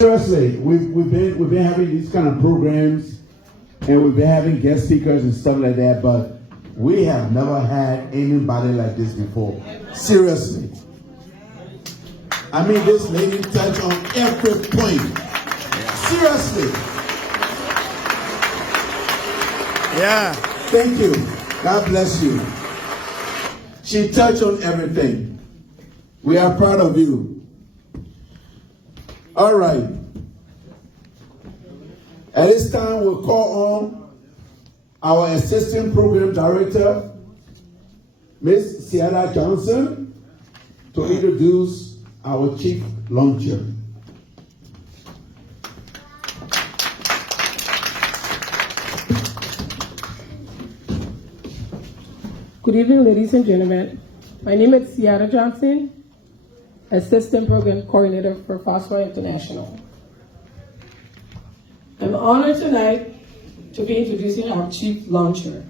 Seriously, we've been having these kind of programs, and we've been having guest speakers and stuff like that, but we have never had anybody like this before. Seriously. I mean, this lady touched on every point. Seriously. Yeah. Thank you. God bless you. She touched on everything. We are proud of you. All right. At this time, we'll call on our Assistant Program Director, Ms. Ciara Johnson, to introduce our Chief Launcher. Good evening, ladies and gentlemen. My name is Ciara Johnson, Assistant Program Coordinator for Falswar International. I'm honored tonight to be introducing our Chief Launcher.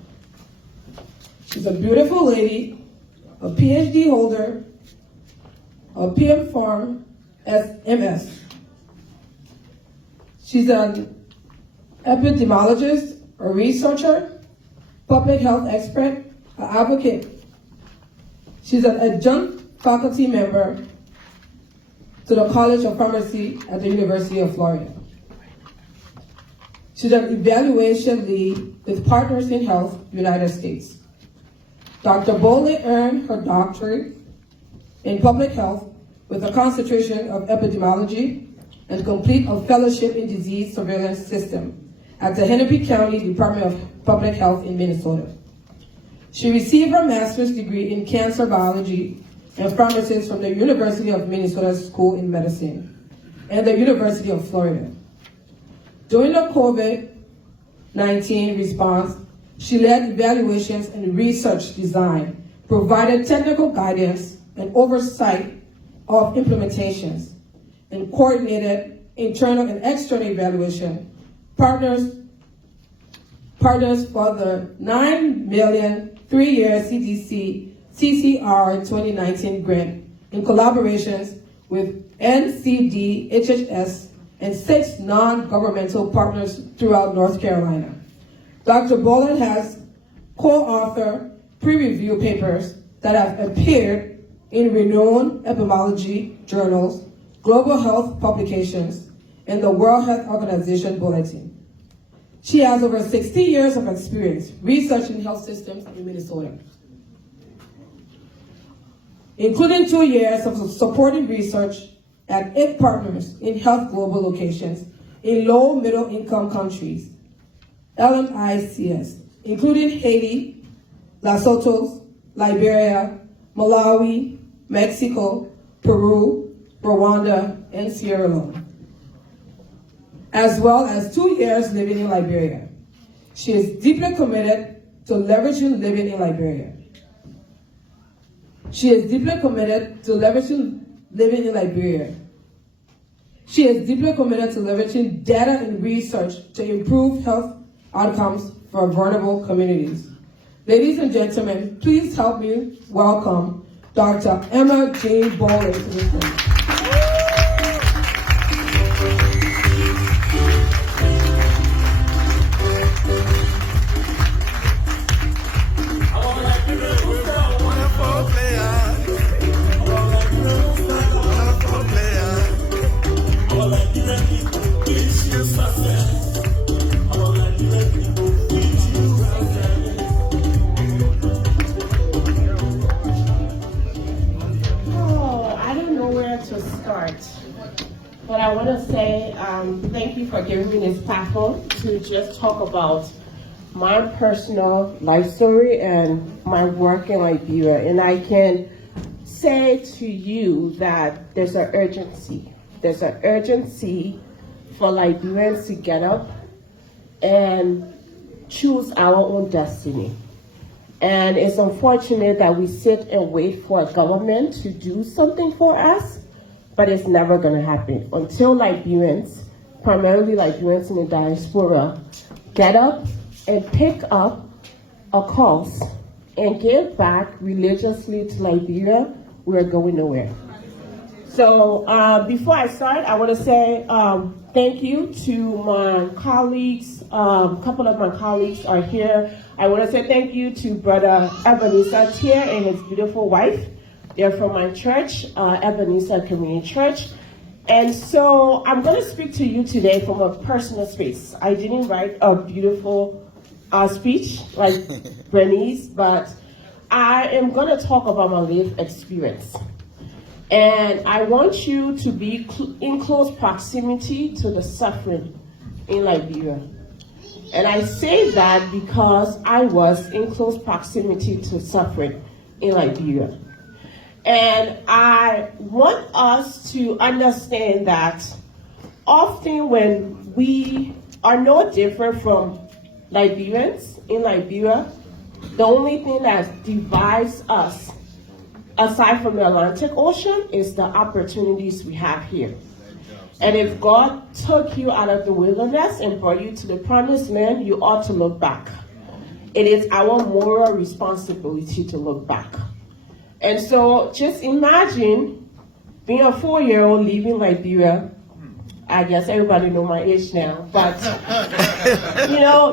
She's a beautiful lady, a PhD holder, a PM Pharm MS. She's an epidemiologist, a researcher, public health expert, an advocate. She's an adjunct faculty member to the College of Pharmacy at the University of Florida. She's an evaluation lead with Partners in Health, United States. Dr. Boley earned her doctorate in public health with a concentration of epidemiology and complete a fellowship in disease surveillance system at the Hennepin County Department of Public Health in Minnesota. She received her master's degree in cancer biology and pharmacist from the University of Minnesota School in Medicine and the University of Florida. During the COVID-19 response, she led evaluations and research design, provided technical guidance and oversight of implementations, and coordinated internal and external evaluation, partners for the $9 million 3-year CDC CCR 2019 grant in collaborations with NCD, HHS, and 6 non-governmental partners throughout North Carolina. Dr. Boley has co-authored peer-reviewed papers that have appeared in renowned epidemiology journals, global health publications, and the World Health Organization Bulletin. She has over 60 years of experience researching health systems in Minnesota, including 2 years of supporting research at 8 partners in health global locations in low middle income countries, LMICs, including Haiti, Lesotho, Liberia, Malawi, Mexico, Peru, Rwanda, and Sierra Leone, as well as 2 years living in Liberia. She is deeply committed to leveraging living in Liberia. She is deeply committed to leveraging living in Liberia. She is deeply committed to leveraging data and research to improve health outcomes for vulnerable communities. Ladies and gentlemen, please help me welcome Dr. Emma Jean Boley to the stage. But I want to say thank you for giving me this platform to just talk about my personal life story and my work in Liberia. And I can say to you that there's an urgency. There's an urgency for Liberians to get up and choose our own destiny. And it's unfortunate that we sit and wait for a government to do something for us, but it's never going to happen until Liberians, primarily Liberians in the diaspora, get up and pick up a cause and give back religiously to Liberia. We're going nowhere. So before I start, I want to say thank you to my colleagues. A couple of my colleagues are here. I want to say thank you to Brother Ebenezer Tier and his beautiful wife. They're from my church, Ebenezer Community Church. And so I'm going to speak to you today from a personal space. I didn't write a beautiful speech like Bernice, but I am going to talk about my lived experience. And I want you to be in close proximity to the suffering in Liberia. And I say that because I was in close proximity to suffering in Liberia. And I want us to understand that often when we are no different from Liberians in Liberia, the only thing that divides us, aside from the Atlantic Ocean, is the opportunities we have here. And if God took you out of the wilderness and brought you to the promised land, you ought to look back. It is our moral responsibility to look back. And so just imagine being a 4-year-old leaving Liberia. I guess everybody know my age now, but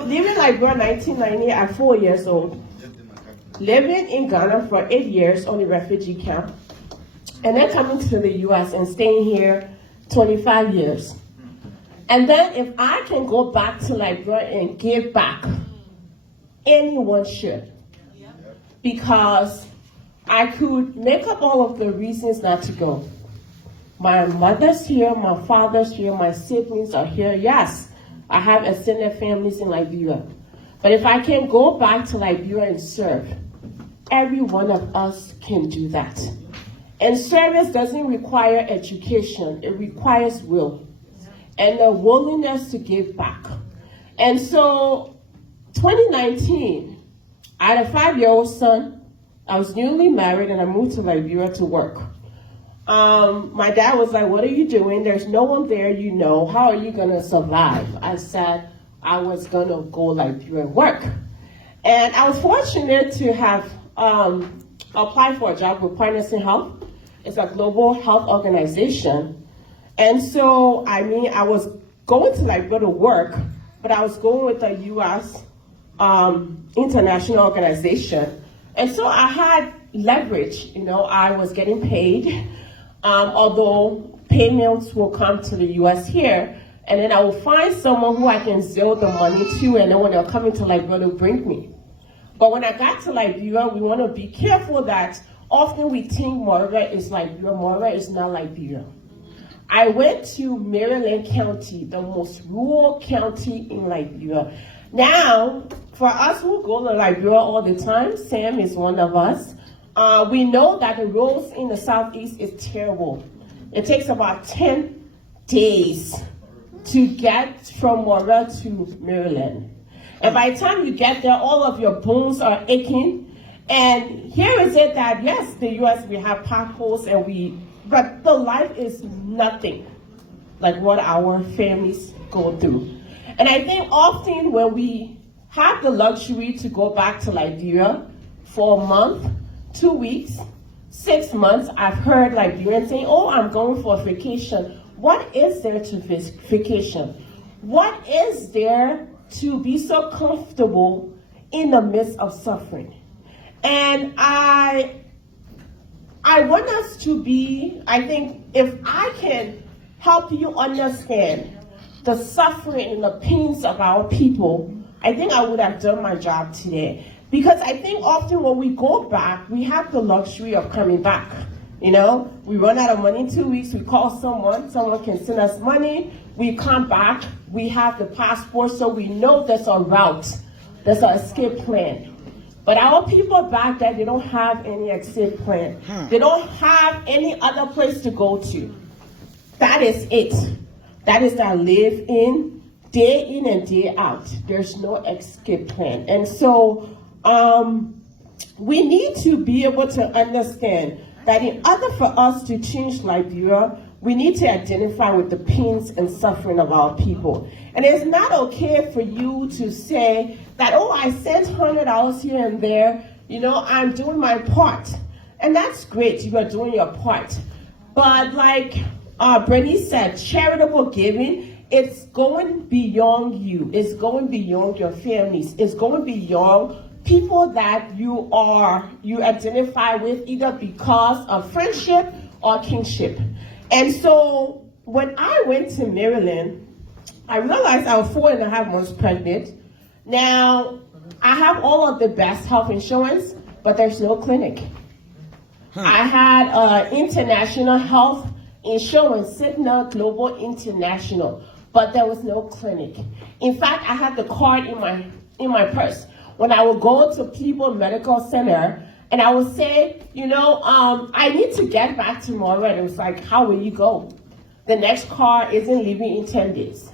leaving Liberia in 1990 at 4 years old, living in Ghana for 8 years on a refugee camp, and then coming to the US and staying here 25 years. And then if I can go back to Liberia and give back, anyone should. Because I could make up all of the reasons not to go. My mother's here, my father's here, my siblings are here. Yes, I have extended families in Liberia. But if I can go back to Liberia and serve, every one of us can do that. And service doesn't require education, it requires will and a willingness to give back. And so 2019, I had a 5-year-old son. I was newly married and I moved to Liberia to work. My dad was like, "What are you doing? There's no one there, How are you going to survive?" I said I was going to go Liberia and work. And I was fortunate to have applied for a job with Partners in Health. It's a global health organization. And so, I was going to Liberia to work, but I was going with a U.S. international organization. And so I had leverage, I was getting paid, although payments will come to the US here, and then I will find someone who I can sell the money to, and then when they're coming to Liberia, they'll bring me. But when I got to Liberia, we want to be careful that often we think Monrovia is Liberia. Monrovia is not Liberia. I went to Maryland County, the most rural county in Liberia. Now, for us who go to Liberia all the time, Sam is one of us, we know that the roads in the southeast is terrible. It takes about 10 days to get from Monrovia to Maryland. And by the time you get there, all of your bones are aching. And here is it that, yes, the US, we have potholes but the life is nothing like what our families go through. And I think often when we have the luxury to go back to Liberia for a month, 2 weeks, 6 months, I've heard Liberians saying, "Oh, I'm going for a vacation." What is there to vacation? What is there to be so comfortable in the midst of suffering? And I want us to be, I think, if I can help you understand the suffering and the pains of our people, I think I would have done my job today. Because I think often when we go back, we have the luxury of coming back. We run out of money in 2 weeks, we call someone can send us money, we come back, we have the passport, so we know there's a route, there's an escape plan. But our people back there, they don't have any escape plan. They don't have any other place to go to. That is it. That is that live in, day in and day out. There's no escape plan. And so we need to be able to understand that in order for us to change Liberia, we need to identify with the pains and suffering of our people. And it's not okay for you to say that, "Oh, I sent $100 here and there, I'm doing my part." And that's great, you are doing your part. But like Brittany said, charitable giving, it's going beyond you. It's going beyond your families. It's going beyond people that you identify with either because of friendship or kinship. And so when I went to Maryland, I realized I was 4.5 months pregnant. Now, I have all of the best health insurance, but there's no clinic. I had international health insurance, Cigna Global International, but there was no clinic. In fact, I had the card in my purse. When I would go to Cleveland Medical Center, and I would say, I need to get back tomorrow, and it was like, how will you go? The next car isn't leaving in 10 days.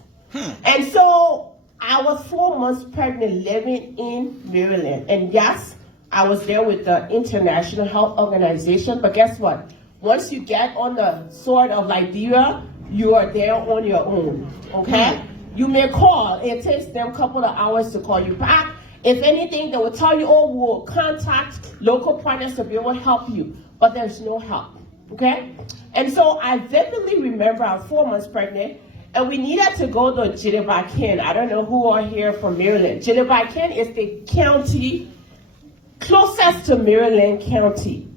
And so I was 4 months pregnant living in Maryland. And yes, I was there with the International Health Organization, but guess what? Once you get on the sword of Liberia, you are there on your own, okay? You may call. It takes them a couple of hours to call you back. If anything, they will tell you, we'll contact local partners to be able to help you, but there's no help, okay? And so I vividly remember I was 4 months pregnant, and we needed to go to Jean. I don't know who are here from Maryland. Jean is the county closest to Maryland County,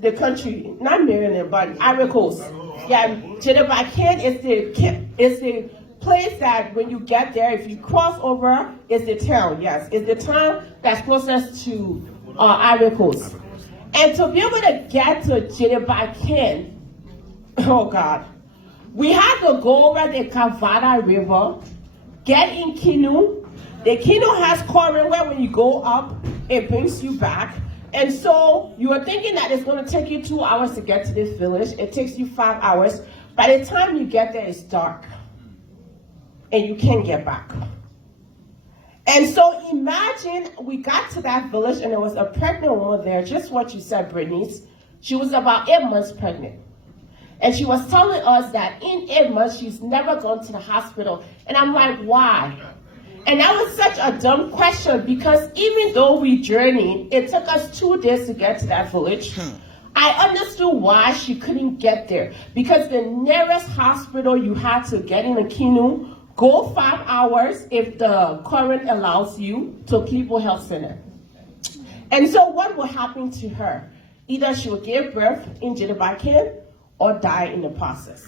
the country, not Maryland, but Ivory Coast. Yeah, Jean is the place that when you get there, if you cross over, it's the town. Yes, it's the town that's closest to Ivory Coast. And to be able to get to Jean, oh God, we had to go over the Cavada River, get in canoe. The canoe has current where when you go up, it brings you back. And so you are thinking that it's going to take you 2 hours to get to this village. It takes you 5 hours. By the time you get there, it's dark. And you can't get back. And so imagine we got to that village and there was a pregnant woman there, just what you said, Brittany. She was about 8 months pregnant. And she was telling us that in 8 months, she's never gone to the hospital. And I'm like, why? And that was such a dumb question because even though we journeyed, it took us 2 days to get to that village. I understood why she couldn't get there. Because the nearest hospital you had to get in a canoe, go 5 hours if the current allows you to Cleveland Health Center. And so what will happen to her? Either she will give birth in Jean or die in the process.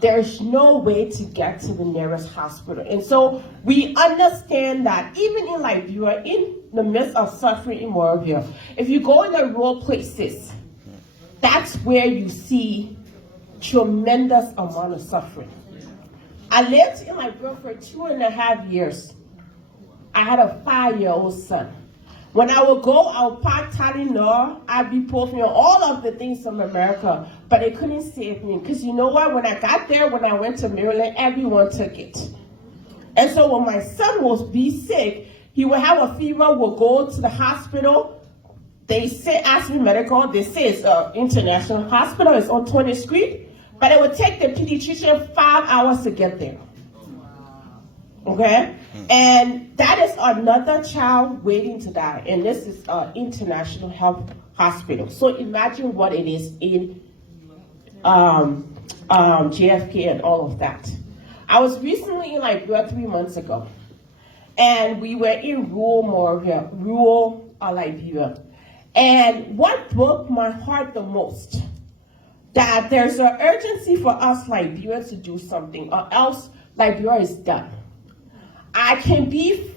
There's no way to get to the nearest hospital. And so we understand that even in Liberia, in the midst of suffering in Moravia, if you go in the rural places, that's where you see tremendous amount of suffering. I lived in Liberia for 2.5 years. I had a 5-year-old son. When I would go, I would pack Tylenol, ibuprofen, all of the things from America, but it couldn't save me. Because you know what? When I got there, when I went to Maryland, everyone took it. And so when my son was sick, he would have a fever, would go to the hospital. They say, ask me medical, they say it's an international hospital, it's on 20th Street, but it would take the pediatrician 5 hours to get there. Okay? And that is another child waiting to die. And this is an international health hospital. So imagine what it is in JFK and all of that. I was recently in Liberia 3 months ago. And we were in rural Liberia. And what broke my heart the most, that there's an urgency for us Liberia to do something, or else Liberia is done. I can be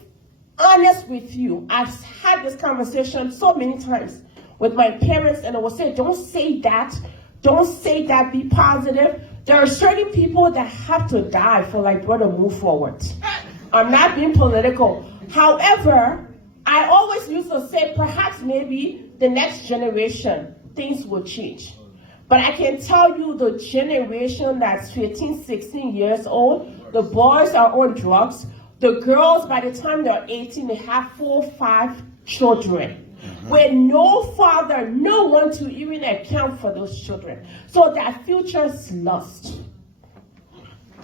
honest with you. I've had this conversation so many times with my parents, and I will say, don't say that. Don't say that. Be positive. There are certain people that have to die for Liberia to move forward. I'm not being political. However, I always used to say, perhaps maybe the next generation, things will change. But I can tell you the generation that's 15, 16 years old, the boys are on drugs. The girls, by the time they're 18, they have 4 or 5 children. With no father, no one to even account for those children. So that future is lost.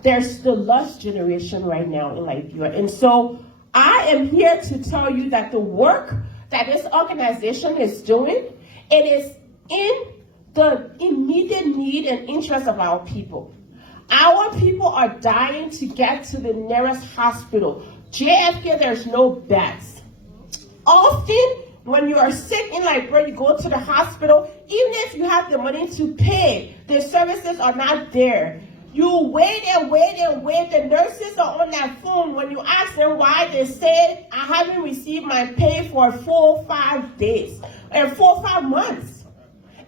There's the lost generation right now in Liberia. And so I am here to tell you that the work that this organization is doing It is in the immediate need and interest of our people. Our people are dying to get to the nearest hospital. JFK, there's no beds. Often, when you are sick in Liberia, you go to the hospital, even if you have the money to pay, the services are not there. You wait and wait and wait. The nurses are on that phone. When you ask them why, they say, I haven't received my pay for 4 or 5 days and 4 or 5 months.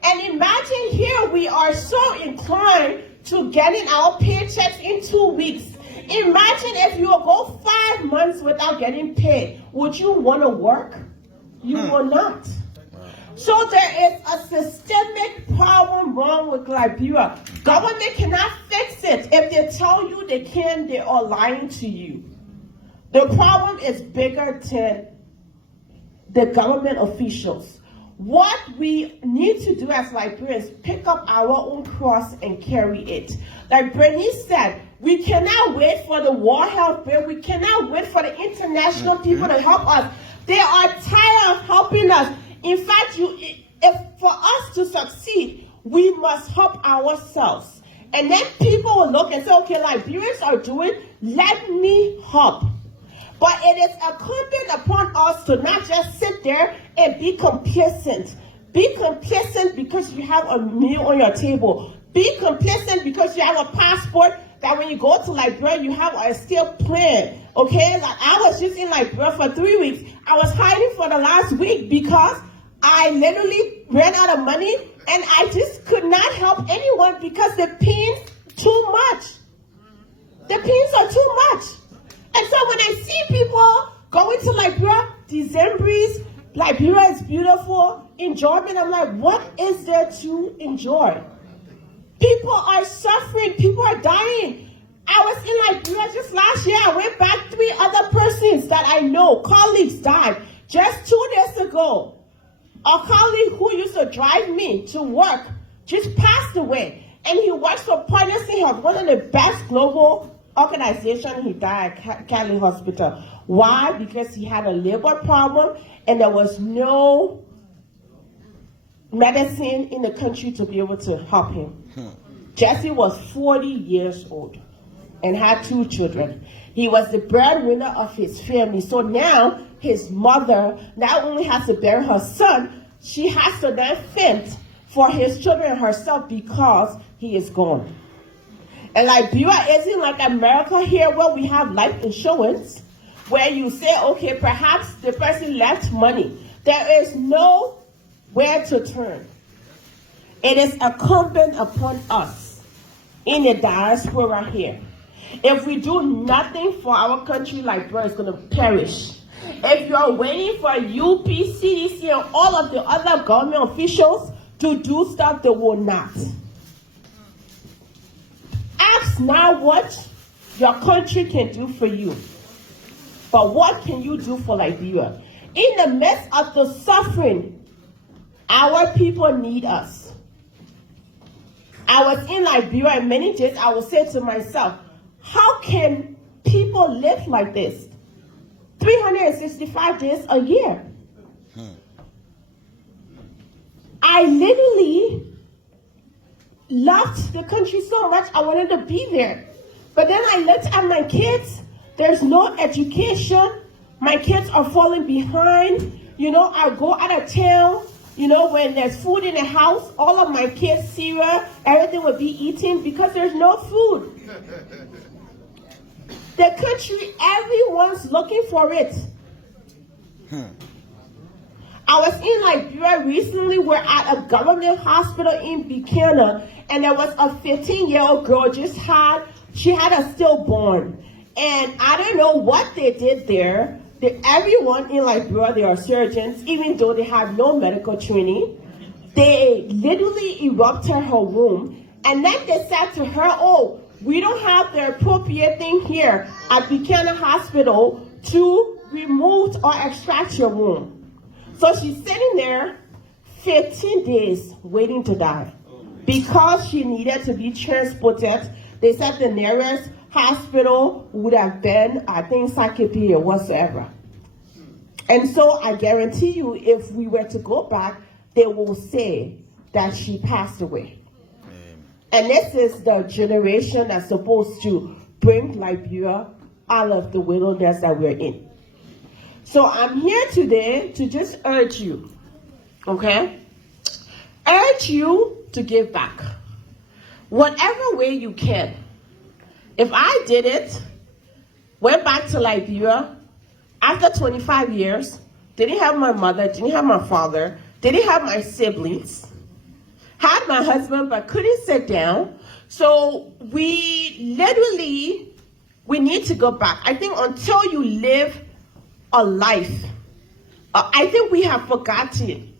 And imagine here we are so inclined to getting our paychecks in 2 weeks. Imagine if you go 5 months without getting paid. Would you want to work? You will not. So there is a systemic problem wrong with Liberia. Government cannot fix it. If they tell you they can, they are lying to you. The problem is bigger than the government officials. What we need to do as Liberians, pick up our own cross and carry it. Like Bernice said, we cannot wait for the World Health Bill. We cannot wait for the international people to help us. They are tired of helping us. In fact, if for us to succeed, we must help ourselves. And then people will look and say, okay, Liberians are doing, let me help. But it is incumbent upon us to not just sit there and be complacent. Be complacent because you have a meal on your table. Be complacent because you have a passport that when you go to Liberia, you have a escape plan. Okay, like I was just in Liberia for 3 weeks. I was hiding for the last week because I literally ran out of money and I just could not help anyone because the pains too much. The pains are too much. And so when I see people going to Liberia, December's, Liberia is beautiful, enjoyment, I'm like, what is there to enjoy? People are suffering, people are dying. I was in Liberia just last year. I went back, 3 other persons that I know, colleagues died. Just 2 days ago, a colleague who used to drive me to work just passed away. And he works for Partners in Health, one of the best global organizations. He died at Cali Hospital. Why? Because he had a liver problem and there was no medicine in the country to be able to help him. Jesse was 40 years old and had 2 children. He was the breadwinner of his family. So now his mother not only has to bury her son, she has to then fend for his children and herself because he is gone. And Liberia isn't like America here where we have life insurance, where you say, okay, perhaps the person left money. There is nowhere to turn. It is incumbent upon us in the diaspora here. If we do nothing for our country, Liberia is going to perish. If you are waiting for UP, CDC, and all of the other government officials to do stuff, they will not. Ask now what your country can do for you. But what can you do for Liberia? In the midst of the suffering, our people need us. I was in Liberia and many days I would say to myself, how can people live like this? 365 days a year. I literally loved the country so much, I wanted to be there. But then I looked at my kids, there's no education, my kids are falling behind. You know, I go out of town, you know, when there's food in the house, all of my kids' cereal, everything will be eaten because there's no food. The country, everyone's looking for it. I was in Liberia recently. We're at a government hospital in Buchanan, and there was a 15-year-old girl she had a stillborn. And I don't know what they did there. Everyone in Liberia, they are surgeons, even though they have no medical training. They literally erupted her womb. And then they said to her, oh, we don't have the appropriate thing here at Buchanan Hospital to remove or extract your womb. So she's sitting there 15 days waiting to die because she needed to be transported. They said the nearest hospital would have been, I think, Sakepi or whatsoever. And so I guarantee you, if we were to go back they will say that she passed away. And this is the generation that's supposed to bring Liberia out of the wilderness that we're in. So I'm here today to just urge you, okay? Urge you to give back. Whatever way you can. If I did it, went back to Liberia after 25 years, didn't have my mother, didn't have my father, didn't have my siblings, had my husband but couldn't sit down. So we need to go back. I think until you live a life, I think we have forgotten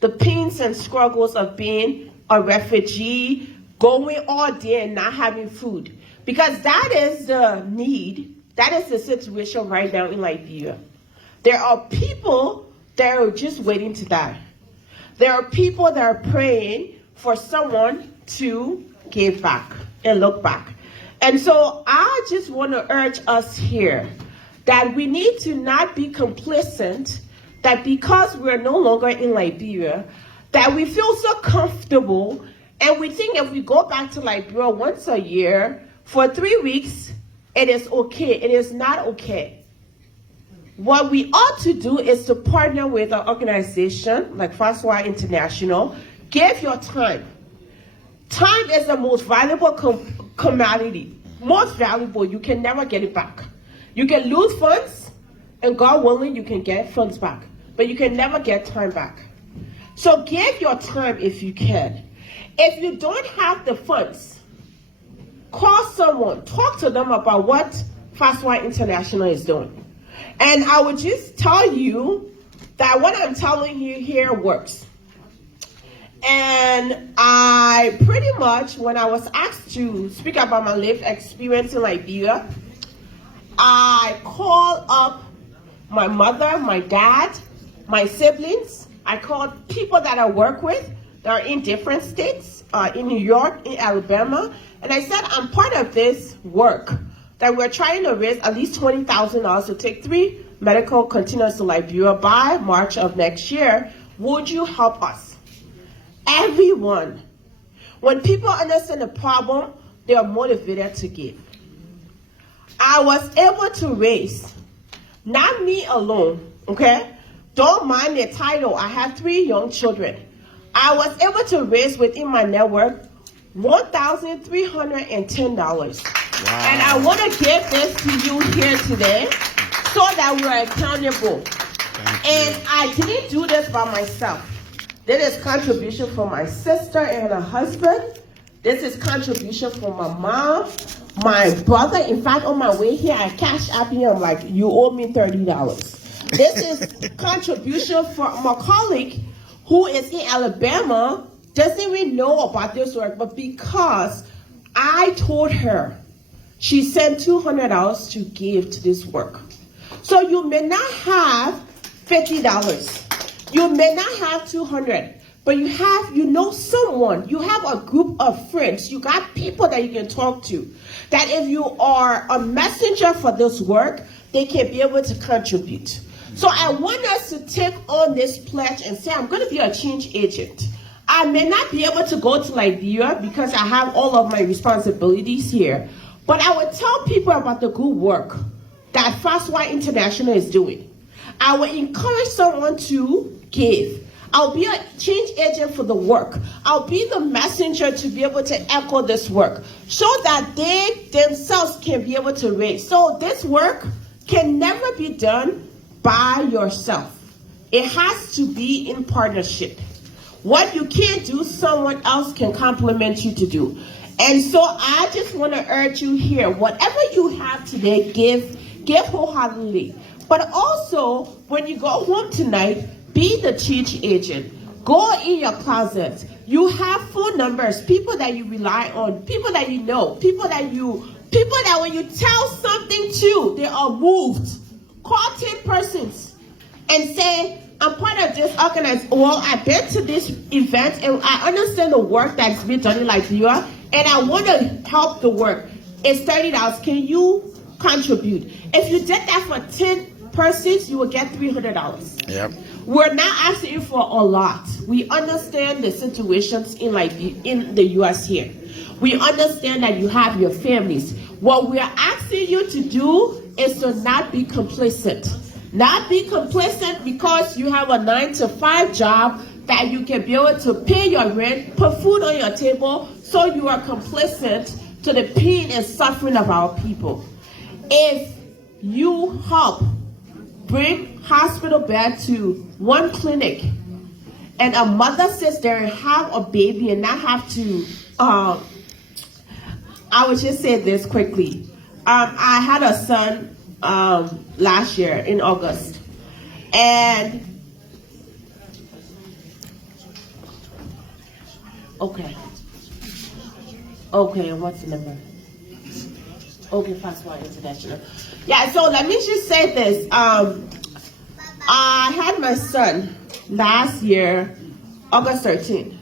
the pains and struggles of being a refugee, going all day and not having food. Because that is the need, that is the situation right now in Liberia. There are people that are just waiting to die. There are people that are praying for someone to give back and look back. And so I just want to urge us here that we need to not be complacent, that because we're no longer in Liberia, that we feel so comfortable and we think if we go back to Liberia once a year for 3 weeks, it is okay. It is not okay. What we ought to do is to partner with an organization like Falswar International. Give your time. Time is the most valuable commodity. Most valuable. You can never get it back. You can lose funds, and God willing, you can get funds back. But you can never get time back. So give your time if you can. If you don't have the funds, call someone. Talk to them about what Falswar International is doing. And I would just tell you that what I'm telling you here works. And I pretty much, when I was asked to speak about my lived experience in Liberia, I called up my mother, my dad, my siblings. I called people that I work with that are in different states, in New York, in Alabama. And I said, I'm part of this work that we're trying to raise at least $20,000 to take 3 medical containers to Liberia by March of next year. Would you help us? Everyone. When people understand the problem, they are motivated to give. I was able to raise, not me alone, okay? Don't mind the title. I have 3 young children. I was able to raise within my network $1,310. Wow. And I want to give this to you here today so that we're accountable. And I didn't do this by myself. This is contribution from my sister and her husband. This is contribution from my mom, my brother. In fact, on my way here, I cashed up here. I'm like, you owe me $30. This is contribution from a colleague who is in Alabama, doesn't even know about this work, but because I told her, she sent $200 to give to this work. So you may not have $50. You may not have $200, but you know someone, you have a group of friends, you got people that you can talk to, that if you are a messenger for this work, they can be able to contribute. So I want us to take on this pledge and say, I'm going to be a change agent. I may not be able to go to Liberia because I have all of my responsibilities here, but I would tell people about the good work that Falswar International is doing. I will encourage someone to give. I'll be a change agent for the work. I'll be the messenger to be able to echo this work so that they themselves can be able to raise. So this work can never be done by yourself. It has to be in partnership. What you can't do, someone else can complement you to do. And so I just want to urge you here, whatever you have today, give wholeheartedly. But also, when you go home tonight, be the change agent. Go in your closet. You have phone numbers, people that you rely on, people that you know, people that when you tell something to, they are moved. Call 10 persons and say, I'm part of this organization. Well, I've been to this event and I understand the work that's been done in Liberia and I want to help the work. It's $30. Can you contribute? If you did that for 10 persons, you will get $300. Yep. We're not asking you for a lot. We understand the situations in the U.S. here. We understand that you have your families. What we are asking you to do is to not be complacent. Not be complacent because you have a 9-to-5 job that you can be able to pay your rent, put food on your table, so you are complacent to the pain and suffering of our people. If you help bring hospital bed to one clinic and a mother sits there and have a baby and not have to, I would just say this quickly. I had a son last year in August, and okay, what's the number? Okay, Falswar International. Yeah, so let me just say this. I had my son last year, August 13th.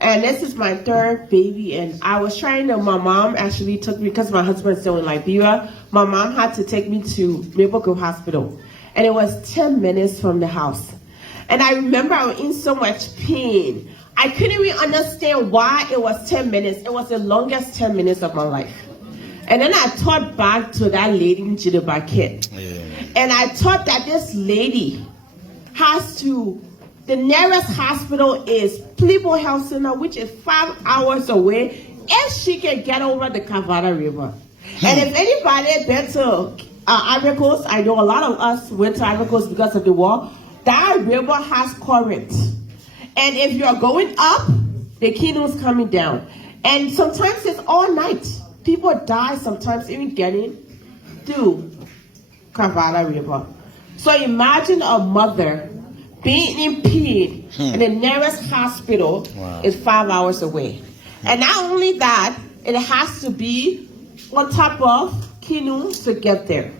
And this is my third baby, and I was trying to, my mom actually took me, because my husband's still in Liberia, my mom had to take me to Maple Hospital. And it was 10 minutes from the house. And I remember I was in so much pain. I couldn't even understand why it was 10 minutes. It was the longest 10 minutes of my life. And then I thought back to that lady in Jideba Kid. Yeah. And I thought that this lady has to, the nearest hospital is Plibo Health Center, which is 5 hours away, if she can get over the Cavada River. And if anybody been to Ivory Coast, I know a lot of us went to Ivory Coast because of the war, that river has current. And if you're going up, the canoe's coming down. And sometimes it's all night. People die sometimes even getting to Cavada River. So imagine a mother being in pain, and the nearest hospital is 5 hours away. And not only that, it has to be on top of canoe to get there.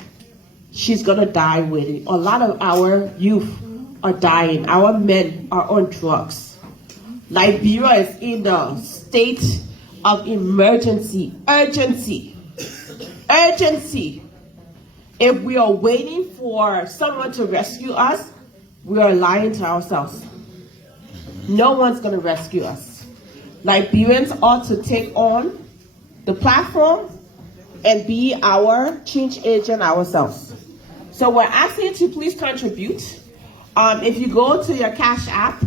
She's gonna die with it. A lot of our youth are dying. Our men are on drugs. Liberia is in a state of emergency, urgency. If we are waiting for someone to rescue us, we are lying to ourselves. No one's going to rescue us. Liberians ought to take on the platform and be our change agent ourselves. So we're asking you to please contribute. If you go to your Cash App,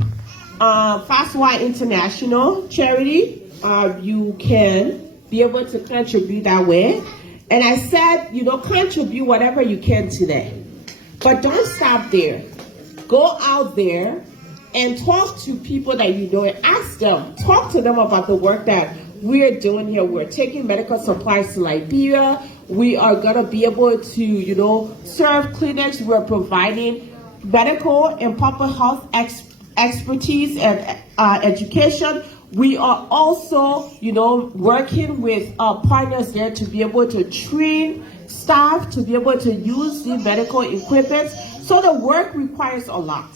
Falswar International Charity, you can be able to contribute that way. And I said, contribute whatever you can today. But don't stop there. Go out there and talk to people that you know and ask them. Talk to them about the work that we're doing here. We're taking medical supplies to Liberia. We are going to be able to, serve clinics. We're providing medical and public health expertise and education. We are also, working with partners there to be able to train staff to be able to use the medical equipment. So the work requires a lot.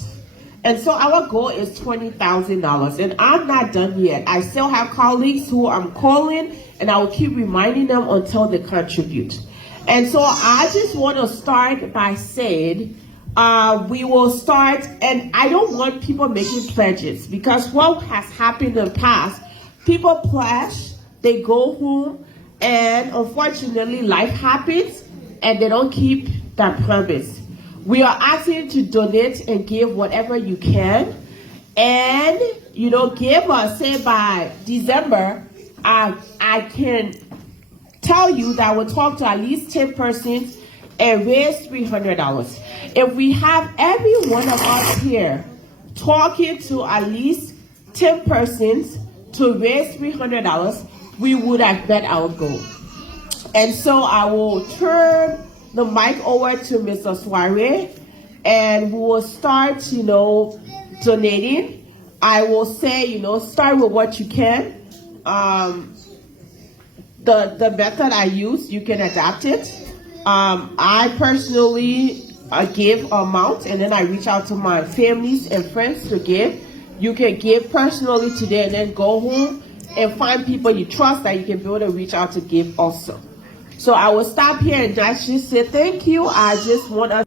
And so our goal is $20,000. And I'm not done yet. I still have colleagues who I'm calling, and I will keep reminding them until they contribute. And so I just want to start by saying, we will start, and I don't want people making pledges, because what has happened in the past, people pledge, they go home, and unfortunately life happens, and they don't keep that promise. We are asking you to donate and give whatever you can, and give us, say by December, I can tell you that we'll talk to at least 10 persons and raise $300. If we have every one of us here talking to at least 10 persons to raise $300, we would have met our goal. And so I will turn the mic over to Mr. Soiree, and we will start, donating. I will say, start with what you can. The method I use, you can adapt it. I personally give amount, and then I reach out to my families and friends to give. You can give personally today and then go home and find people you trust that you can be able to reach out to give also. So I will stop here and just say thank you. I just want us